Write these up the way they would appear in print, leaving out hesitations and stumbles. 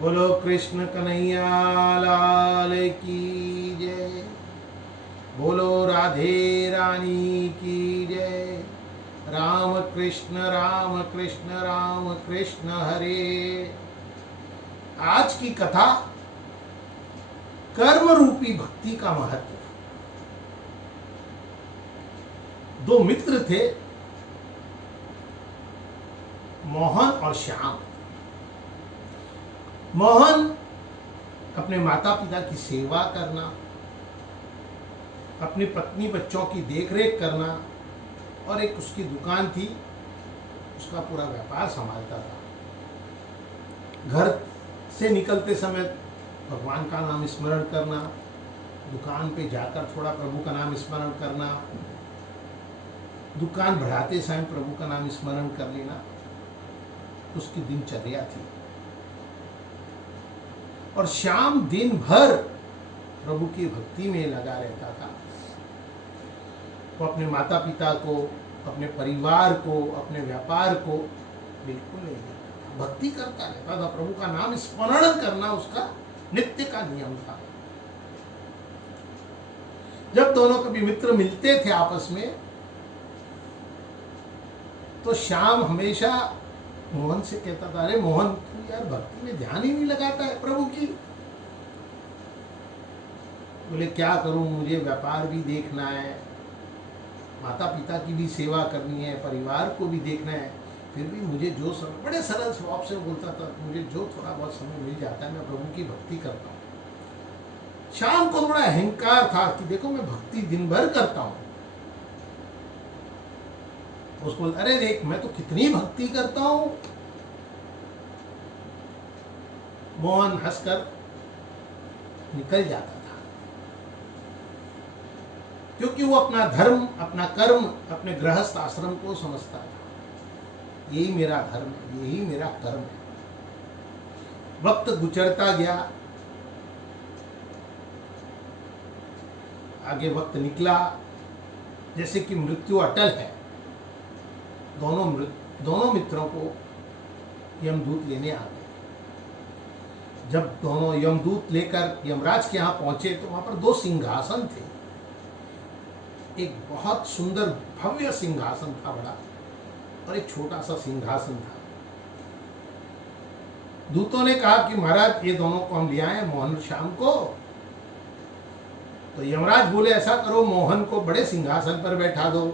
बोलो कृष्ण कन्हैया लाल की जय। बोलो राधे रानी की जय। राम कृष्ण राम कृष्ण राम कृष्ण हरे। आज की कथा कर्म रूपी भक्ति का महत्व। दो मित्र थे, मोहन और श्याम। मोहन अपने माता पिता की सेवा करना, अपनी पत्नी बच्चों की देखरेख करना और एक उसकी दुकान थी, उसका पूरा व्यापार संभालता था। घर से निकलते समय भगवान का नाम स्मरण करना, दुकान पे जाकर थोड़ा प्रभु का नाम स्मरण करना, दुकान बढ़ाते समय प्रभु का नाम स्मरण कर लेना, उसकी दिनचर्या थी। और श्याम दिन भर प्रभु की भक्ति में लगा रहता था। वो अपने माता पिता को, अपने परिवार को, अपने व्यापार को बिल्कुल नहीं देखता, भक्ति करता रहता था। प्रभु का नाम स्मरण करना उसका नित्य का नियम था। जब दोनों कभी मित्र मिलते थे आपस में, तो श्याम हमेशा मोहन से कहता था, अरे मोहन तू यार भक्ति में ध्यान ही नहीं लगाता है प्रभु की। बोले क्या करूं, मुझे व्यापार भी देखना है, माता पिता की भी सेवा करनी है, परिवार को भी देखना है, फिर भी मुझे जो समय, बड़े सरल स्वभाव से बोलता था, मुझे जो थोड़ा बहुत समय मिल जाता है मैं प्रभु की भक्ति करता हूँ। शाम को थोड़ा अहंकार था कि देखो मैं भक्ति दिन भर करता हूँ। उसको बोलता, अरे देख मैं तो कितनी भक्ति करता हूं। मोहन हंसकर निकल जाता था, क्योंकि वो अपना धर्म, अपना कर्म, अपने गृहस्थ आश्रम को समझता था। यही मेरा धर्म है, यही मेरा कर्म है। वक्त गुजरता गया, आगे वक्त निकला जैसे कि मृत्यु अटल है। दोनों मित्रों को यमदूत लेने आ गए। जब दोनों यमदूत लेकर यमराज के यहाँ पहुंचे तो वहां पर दो सिंहासन थे। एक बहुत सुंदर भव्य सिंहासन था बड़ा, और एक छोटा सा सिंहासन था। दूतों ने कहा कि महाराज ये दोनों को हम ले आए, मोहन और श्याम को। तो यमराज बोले ऐसा करो, मोहन को बड़े सिंहासन पर बैठा दो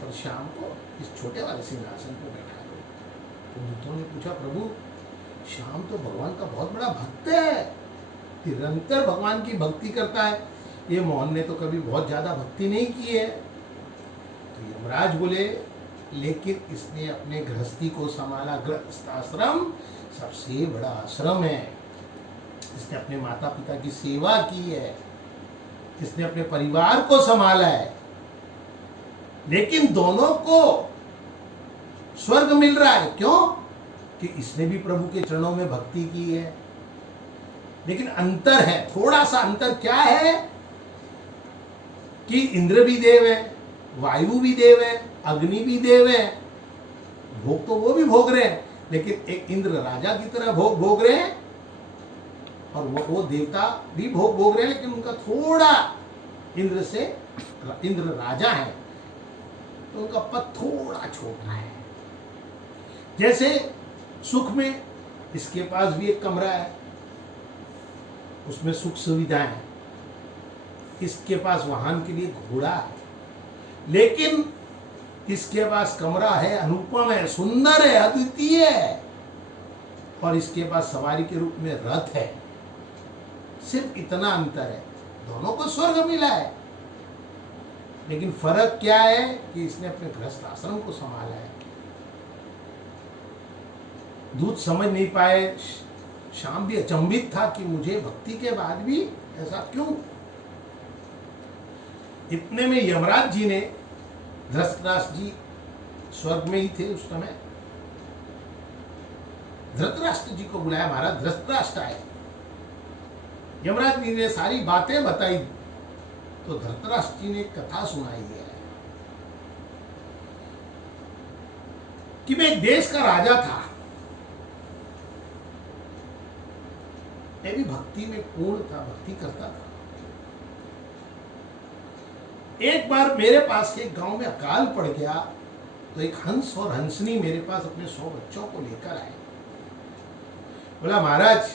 और श्याम को इस छोटे वाले सिंहासन पर बैठा दो। तो दूतों ने पूछा, प्रभु श्याम तो भगवान का बहुत बड़ा भक्त है, निरंतर भगवान की भक्ति करता है, ये मोहन ने तो कभी बहुत ज्यादा भक्ति नहीं की है। तो यमराज बोले, लेकिन इसने अपने गृहस्थी को संभाला। गृहस्थ आश्रम सबसे बड़ा आश्रम है। इसने अपने माता पिता की सेवा की है, इसने अपने परिवार को संभाला है। लेकिन दोनों को स्वर्ग मिल रहा है, क्यों? कि इसने भी प्रभु के चरणों में भक्ति की है। लेकिन अंतर है, थोड़ा सा अंतर क्या है कि इंद्र भी देव है, वायु भी देव है, अग्नि भी देव है। भोग तो वो भी भोग रहे हैं, लेकिन एक इंद्र राजा की तरह भोग रहे हैं, और वो देवता भी भोग रहे हैं, लेकिन उनका थोड़ा इंद्र राजा है तो उनका पद थोड़ा छोटा है। जैसे सुख में इसके पास भी एक कमरा है, उसमें सुख सुविधाएं हैं, इसके पास वाहन के लिए घोड़ा है, लेकिन इसके पास कमरा है, अनुपम है, सुंदर है, अद्वितीय है, और इसके पास सवारी के रूप में रथ है। सिर्फ इतना अंतर है, दोनों को स्वर्ग मिला है, लेकिन फर्क क्या है कि इसने अपने गृहस्थ आश्रम को संभाला है। दूत समझ नहीं पाए, श्याम भी अचंभित था कि मुझे भक्ति के बाद भी ऐसा क्यों। इतने में यमराज जी ने, धृतराष्ट्र जी स्वर्ग में ही थे उस समय, धृतराष्ट्र जी को बुलाया, महाराज धृतराष्ट्र आए। यमराज जी ने सारी बातें बताई, तो धृतराष्ट्र जी ने कथा सुनाई है कि मैं एक देश का राजा था, मैं भी भक्ति में पूर्ण था, भक्ति करता था। एक बार मेरे पास के गांव में अकाल पड़ गया, तो एक हंस और हंसनी मेरे पास अपने 100 बच्चों को लेकर आए। बोला महाराज,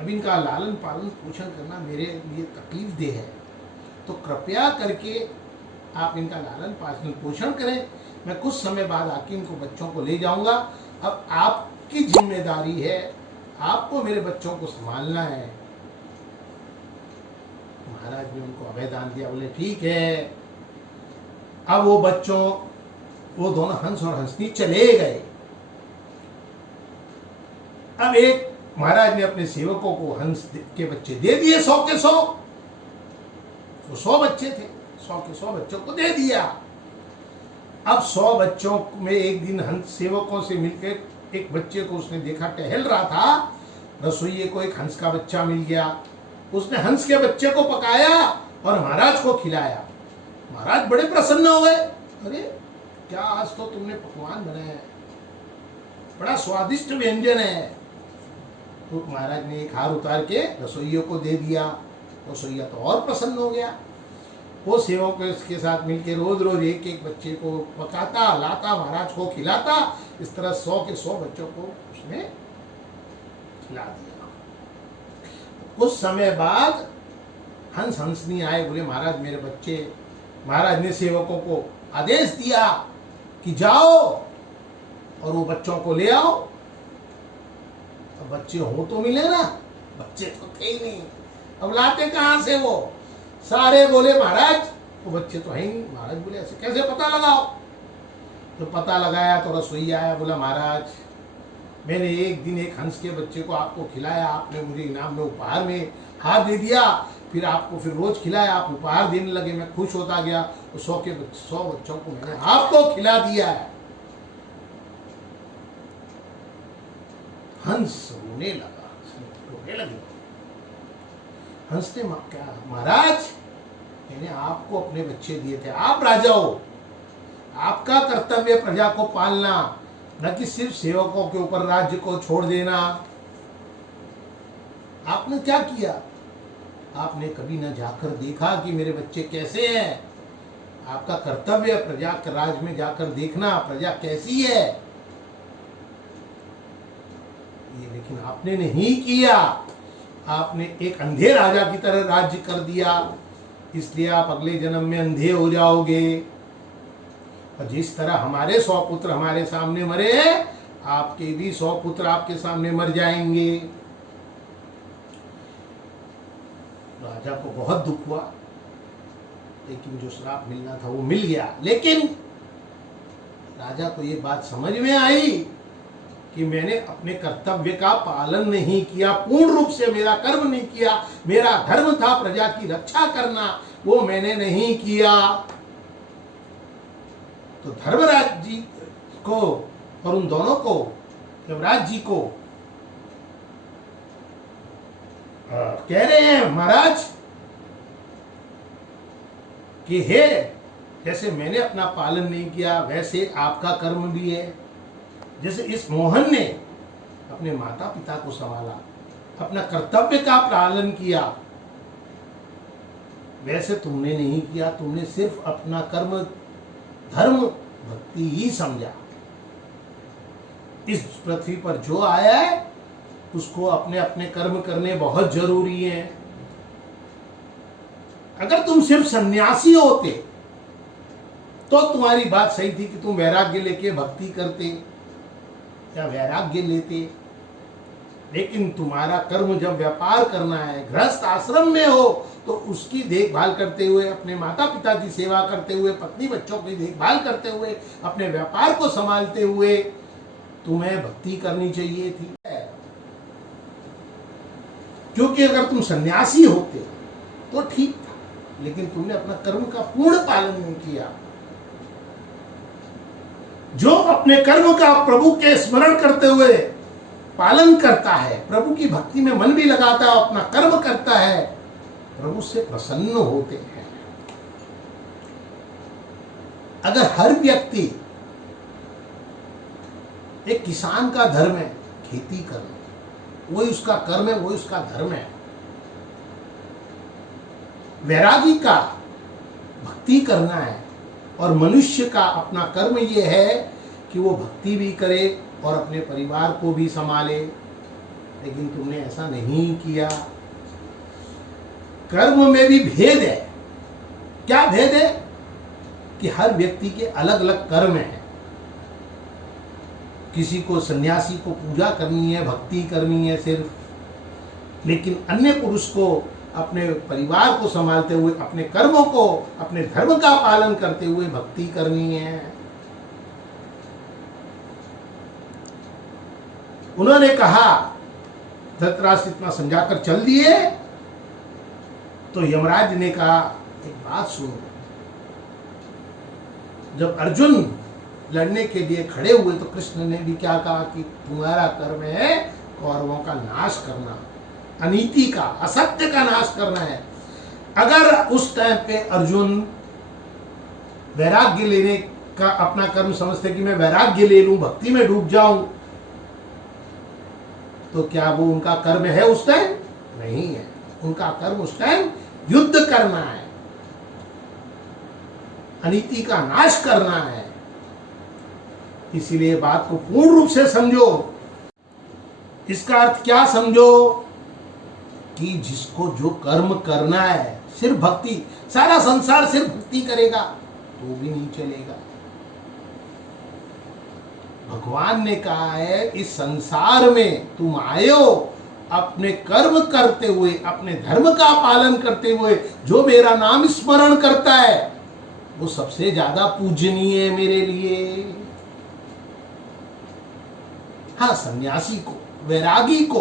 अब इनका लालन पालन पोषण करना मेरे लिए तकलीफ देह है, तो कृपया करके आप इनका लालन पालन पोषण करें। मैं कुछ समय बाद आके इनको बच्चों को ले जाऊंगा। अब आपकी जिम्मेदारी है, आपको मेरे बच्चों को संभालना है। महाराज ने उनको अभयदान दिया। बोले ठीक है। अब वो दोनों हंस और हंसनी चले गए। अब एक महाराज ने अपने सेवकों को हंस के बच्चे दे दिए, 100 के 100। वो 100 बच्चे थे, 100 के 100 बच्चों को दे दिया। अब 100 बच्चों में एक दिन हंस सेवकों से मिलकर एक बच्चे को उसने देखा, टहल रहा था, रसोइये को एक हंस का बच्चा मिल गया। उसने हंस के बच्चे को पकाया और महाराज को खिलाया। महाराज बड़े प्रसन्न हो गए। अरे क्या आज तो तुमने पकवान बनाया है, बड़ा स्वादिष्ट व्यंजन है। तो महाराज ने एक हार उतार के रसोइयों को दे दिया। रसोइया तो और प्रसन्न हो गया। वो सेवकों के साथ मिलकर रोज रोज एक एक बच्चे को पकाता, लाता, महाराज को खिलाता। इस तरह 100 के 100 बच्चों को उसने खिला दिया। कुछ समय बाद हंस हंसनी आए, बोले महाराज मेरे बच्चे। महाराज ने सेवकों को आदेश दिया कि जाओ और वो बच्चों को ले आओ। अब बच्चे हो तो मिले ना, बच्चे तो थे ही नहीं। अब लाते कहां से वो? सारे बोले महाराज वो बच्चे तो है ही नहीं। महाराज बोले ऐसे कैसे पता लगाओ? तो पता लगाया तो रसोइया आया, बोला महाराज मैंने एक दिन एक हंस के बच्चे को आपको खिलाया, आपने मुझे इनाम में उपहार में हाथ दे दिया, फिर आपको फिर रोज खिलाया, आप उपहार देने लगे, मैं खुश होता गया। तो 100 के 100 बच्चों को मैंने आपको खिला दिया है। हंस रोने लगा, रोने लगे। हंस ने क्या महाराज मैंने आपको अपने बच्चे दिए थे, आप राजा हो, आपका कर्तव्य प्रजा को पालना, न कि सिर्फ सेवकों के ऊपर राज्य को छोड़ देना। आपने क्या किया? आपने कभी न जाकर देखा कि मेरे बच्चे कैसे हैं। आपका कर्तव्य प्रजा के राज में जाकर देखना प्रजा कैसी है ये, लेकिन आपने नहीं किया। आपने एक अंधे राजा की तरह राज्य कर दिया, इसलिए आप अगले जन्म में अंधे हो जाओगे। और जिस तरह हमारे 100 पुत्र हमारे सामने मरे, आपके भी 100 पुत्र आपके सामने मर जाएंगे। राजा को बहुत दुख हुआ, लेकिन जो श्राप मिलना था वो मिल गया। लेकिन राजा को ये बात समझ में आई कि मैंने अपने कर्तव्य का पालन नहीं किया, पूर्ण रूप से मेरा कर्म नहीं किया। मेरा धर्म था प्रजा की रक्षा करना, वो मैंने नहीं किया। तो धर्मराज जी को और उन दोनों को, यमराज जी को कह रहे हैं महाराज कि हे, जैसे मैंने अपना पालन नहीं किया वैसे आपका कर्म भी है। जैसे इस मोहन ने अपने माता पिता को संभाला, अपना कर्तव्य का पालन किया, वैसे तुमने नहीं किया। तुमने सिर्फ अपना कर्म धर्म भक्ति ही समझा। इस पृथ्वी पर जो आया है उसको अपने अपने कर्म करने बहुत जरूरी है। अगर तुम सिर्फ सन्यासी होते तो तुम्हारी बात सही थी कि तुम वैराग्य लेके भक्ति करते या वैराग्य लेते, लेकिन तुम्हारा कर्म जब व्यापार करना है, गृहस्थ आश्रम में हो, तो उसकी देखभाल करते हुए, अपने माता पिता की सेवा करते हुए, पत्नी बच्चों की देखभाल करते हुए, अपने व्यापार को संभालते हुए तुम्हें भक्ति करनी चाहिए थी। क्योंकि अगर तुम सन्यासी होते तो ठीक था, लेकिन तुमने अपना कर्म का पूर्ण पालन नहीं किया। जो अपने कर्म का प्रभु के स्मरण करते हुए पालन करता है, प्रभु की भक्ति में मन भी लगाता है, अपना कर्म करता है, प्रभु से प्रसन्न होते हैं। अगर हर व्यक्ति, एक किसान का धर्म है खेती करना, वही उसका कर्म है, वही उसका धर्म है। वैरागी का भक्ति करना है और मनुष्य का अपना कर्म ये है कि वो भक्ति भी करे और अपने परिवार को भी संभाले। लेकिन तुमने ऐसा नहीं किया। कर्म में भी भेद है। क्या भेद है? कि हर व्यक्ति के अलग अलग कर्म हैं। किसी को सन्यासी को पूजा करनी है, भक्ति करनी है सिर्फ, लेकिन अन्य पुरुष को अपने परिवार को संभालते हुए, अपने कर्मों को, अपने धर्म का पालन करते हुए भक्ति करनी है। उन्होंने कहा, धृतराष्ट्र इतना समझाकर चल दिए, तो यमराज ने कहा एक बात सुनो। जब अर्जुन लड़ने के लिए खड़े हुए तो कृष्ण ने भी क्या कहा कि तुम्हारा कर्म है कौरवों का नाश करना, अनीति का, असत्य का नाश करना है। अगर उस टाइम पे अर्जुन वैराग्य लेने का अपना कर्म समझते कि मैं वैराग्य ले लूं, भक्ति में डूब जाऊं, तो क्या वो उनका कर्म है उस टाइम? नहीं है। उनका कर्म उस टाइम युद्ध करना है, अनीति का नाश करना है। इसीलिए बात को पूर्ण रूप से समझो। इसका अर्थ क्या समझो कि जिसको जो कर्म करना है, सिर्फ भक्ति, सारा संसार सिर्फ भक्ति करेगा तो भी नहीं चलेगा। भगवान ने कहा है इस संसार में तुम आए हो अपने कर्म करते हुए, अपने धर्म का पालन करते हुए। जो मेरा नाम स्मरण करता है वो सबसे ज्यादा पूजनीय है मेरे लिए। हाँ, सन्यासी को, वैरागी को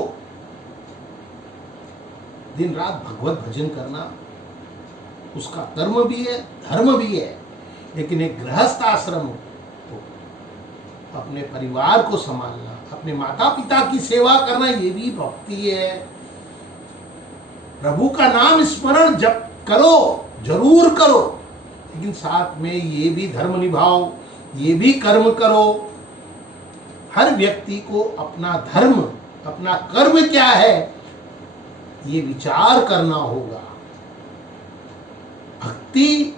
दिन रात भगवत भजन करना उसका कर्म भी है, धर्म भी है। लेकिन एक गृहस्थ आश्रम तो अपने परिवार को संभालना, अपने माता पिता की सेवा करना, ये भी भक्ति है। प्रभु का नाम स्मरण जब करो, जरूर करो, लेकिन साथ में ये भी धर्म निभाओ, ये भी कर्म करो। हर व्यक्ति को अपना धर्म, अपना कर्म क्या है, ये विचार करना होगा। भक्ति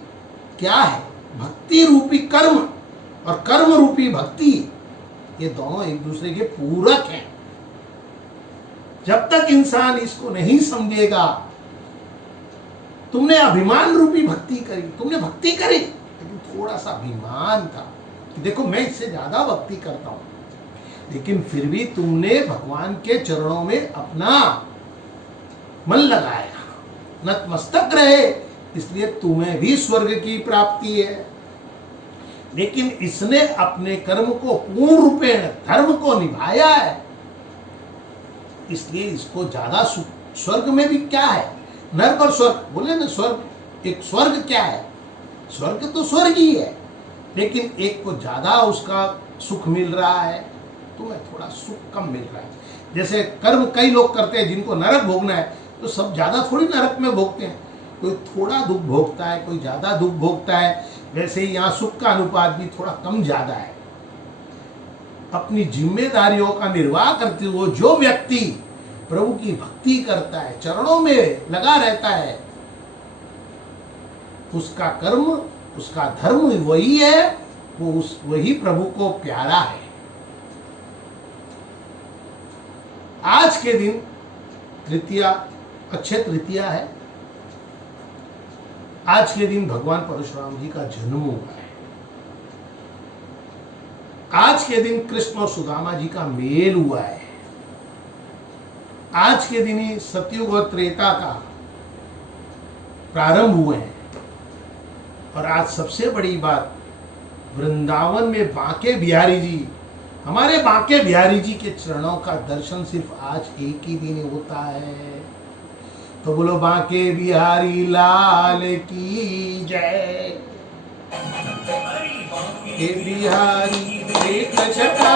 क्या है? भक्ति रूपी कर्म और कर्म रूपी भक्ति, ये दोनों एक दूसरे के पूरक हैं। जब तक इंसान इसको नहीं समझेगा, तुमने अभिमान रूपी भक्ति करी, तुमने भक्ति करी लेकिन थोड़ा सा अभिमान था कि देखो मैं इससे ज्यादा भक्ति करता हूं, लेकिन फिर भी तुमने भगवान के चरणों में अपना मन लगाया, नतमस्तक रहे, इसलिए तुम्हें भी स्वर्ग की प्राप्ति है। लेकिन इसने अपने कर्म को पूर्ण रूपेण, धर्म को निभाया है, इसलिए इसको ज्यादा सुख। स्वर्ग में भी क्या है? नरक और स्वर्ग बोले ना, स्वर्ग एक स्वर्ग क्या है? स्वर्ग तो स्वर्ग ही है, लेकिन एक को ज्यादा उसका सुख मिल रहा है, तुम्हें थोड़ा सुख कम मिल रहा है। जैसे कर्म कई लोग करते हैं जिनको नरक भोगना है, तो सब ज्यादा थोड़ी नरक में भोगते हैं, कोई थोड़ा दुख भोगता है, कोई ज्यादा दुख भोगता है। वैसे ही यहाँ सुख का अनुपात भी थोड़ा कम ज्यादा है। अपनी जिम्मेदारियों का निर्वाह करते हुए जो व्यक्ति प्रभु की भक्ति करता है, चरणों में लगा रहता है, उसका कर्म, उसका धर्म वही है, वो वही प्रभु को प्यारा है। आज के दिन तृतीया, अक्षय तृतीया है। आज के दिन भगवान परशुराम जी का जन्म हुआ है। आज के दिन कृष्ण और सुदामा जी का मेल हुआ है। आज के दिन ही सतयुग और त्रेता का प्रारंभ हुए हैं। और आज सबसे बड़ी बात, वृंदावन में बांके बिहारी जी, हमारे बांके बिहारी जी के चरणों का दर्शन सिर्फ आज एक ही दिन होता है। तो बोलो बांके बिहारी लाल की जय। हे बिहारी एक जटा